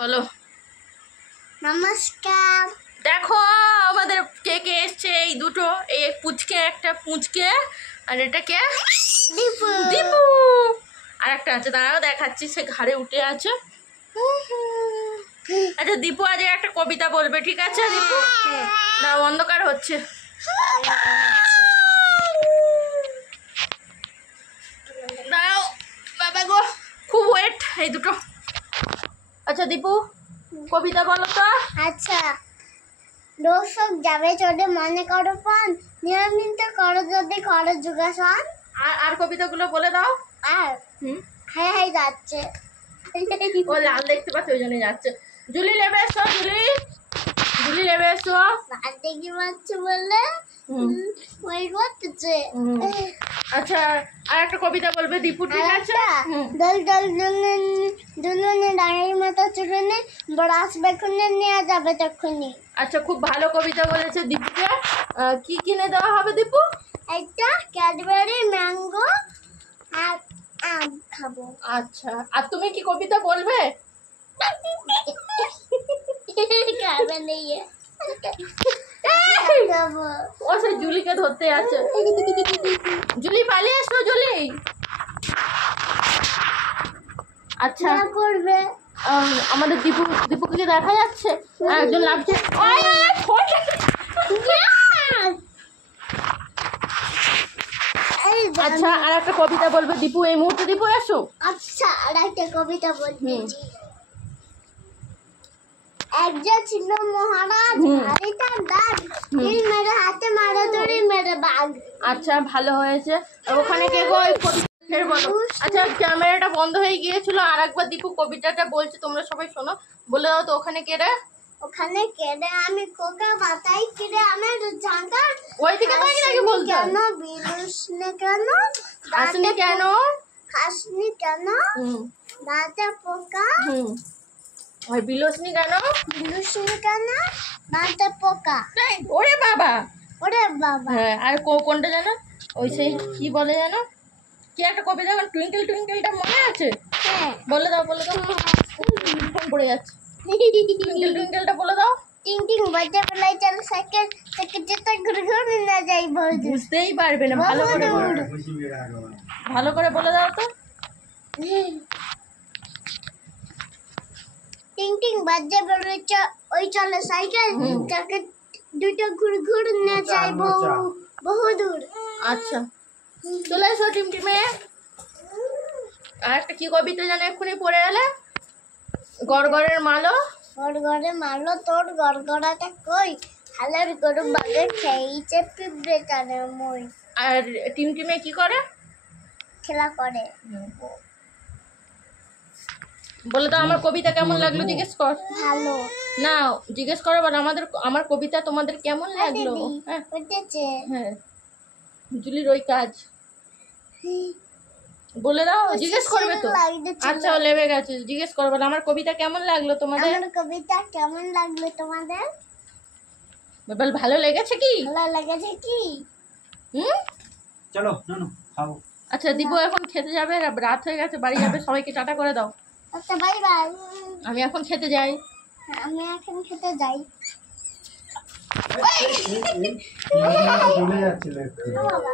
বলো। নমস্কার। দেখো আমাদের কে কে এসছে, এই দুটো, এই পুচকে, একটা পুচকে, আর এটা কে? দীপু। দীপু। আর একটা আছে, দাঁড়াও দেখাচ্ছি, সে ঘাড়ে উঠে আছে। আচ্ছা দীপু আজ একটা কবিতা বলবে, ঠিক আছে দীপু? না অন্ধকার হচ্ছে। দাঁড়াও বাবা গো, খুব ওয়েট এই দুটো। আচ্ছা দীপু কবিতা বলো তো। আচ্ছা, দর্শক যাবে চলে মনে করো পান, নিয়মিত করো যদি করো যোগাসন। আর কবিতাগুলো বলে দাও। আর হাই হাই যাচ্ছে, ও লাল দেখতে পাচ্ছে ওই জন্য যাচ্ছে। জুলি নেবে এসো, জুলি নেবে এসো। আর দেখি পাচ্ছে বলে ওই করতেছে। আচ্ছা আর একটা কবিতা বলবে দীপু, ঠিক আছে? দল দল দুলনে দাঁড়িয়ে মাথা চুলনে বড় আসবে খুনে নিয়ে যাবে তখনই। আচ্ছা খুব ভালো কবিতা বলেছে দীপুকে। কি কিনে দেওয়া হবে দীপু? একটা ক্যাডবেরি ম্যাঙ্গো আর আম খাবো। আচ্ছা আর তুমি কি কবিতা বলবে? খাবে নিয়ে ও সেই জুলিকে ধরতে আছে। জুলি পালিয়ে এসো জুলি। আচ্ছা করবে আমাদের দীপুকে দেখা যাচ্ছে, একজন লাগছে। আচ্ছা আর একটা কবিতা বলবে দীপু এই মুহূর্তে। দীপু এসো। আচ্ছা আর একটা কবিতা বলবি। একজন ছিল মহারাজ, হাড়ি তার দাগ, নীল মেরে হাতে মারা ধরে মেরে বাঘ। আচ্ছা ভালো হয়েছে। আর ওখানে কে গো এই কবিতা বলো। আচ্ছা ক্যামেরাটা বন্ধ হয়ে গিয়েছিল, আর একবার দীপু কবিতাটা বলছে, তোমরা সবাই শোনো, বলে দাও তো। ওখানে কে রে? ওখানে কেড়ে আমি কোকা বাতাই কিরে আমার জাঙ্গা। ওইদিকে তাই নাকি বলতো? কেন বিলুসনে কেন আসনি কেন? খাসনি কেন দাঁতে পোকা। ওই বিলসনি কেন? বিলুসনি কেন দাঁতে পোকা। ওরে বাবা, ওরে বাবা। হ্যাঁ আর কোনটা জানো? ওই সেই কি বলে জানো, কি একটা কবিতা, টুইঙ্কেল টুইঙ্কেলটা মনে আছে? হ্যাঁ বলে দাও বলে দাও। ফোন পড়ে যাচ্ছে। টুইঙ্কেল টুইঙ্কেলটা বলে দাও। টিং টিং বাজে বেলায় চল সাইকেল থেকে যেতে ঘুরে ঘুরে না যাই বলতে বুঝতেই পারবে না, ভালো করে ভালো করে বলে দাও তো। টিং টিং বাজে বেলায় ওই চলে সাইকেল থেকে দুটো ঘুরে ঘুরে না যাই বহু দূর। আচ্ছা চলে এসো টিমটিমে। আর একটা কি কবিতা জানো এক্ষুনি পড়ে গেলে? গড়গড়ের মালো। গড়গড়ে মারলো তোর গড়গড়াটা কই, হালের গরু বাগে খেয়েছে পিঁপড়ে টানে মই। আর টিমটিমে কি করে? খেলা করে। বলে দাও আমার কবিতা কেমন লাগলো, জিজ্ঞেস কর। ভালো। না জিজ্ঞেস করো বল, আমার কবিতা তোমাদের কেমন লাগলো? হ্যাঁ উঠেছে। হ্যাঁ জুলির ওই কাজ বলে দাও, জিজ্ঞেস করবে তো। আচ্ছা ও লেবে গেছে, জিজ্ঞেস করবে আমার কবিতা কেমন লাগলো তোমাদের? আমার কবিতা কেমন লাগলো তোমাদের? বল ভালো লেগেছে কি? ভালো লেগেছে কি? চলো নানু খাবো। আচ্ছা দীপু এখন খেতে যাবে, রাত হয়ে গেছে, বাড়ি যাবে, সবাইকে টাটা করে দাও। আচ্ছা বাই বাই। আমি এখন খেতে যাই। আমি এখন খেতে যাই। চলে যাচ্ছিল। বাবা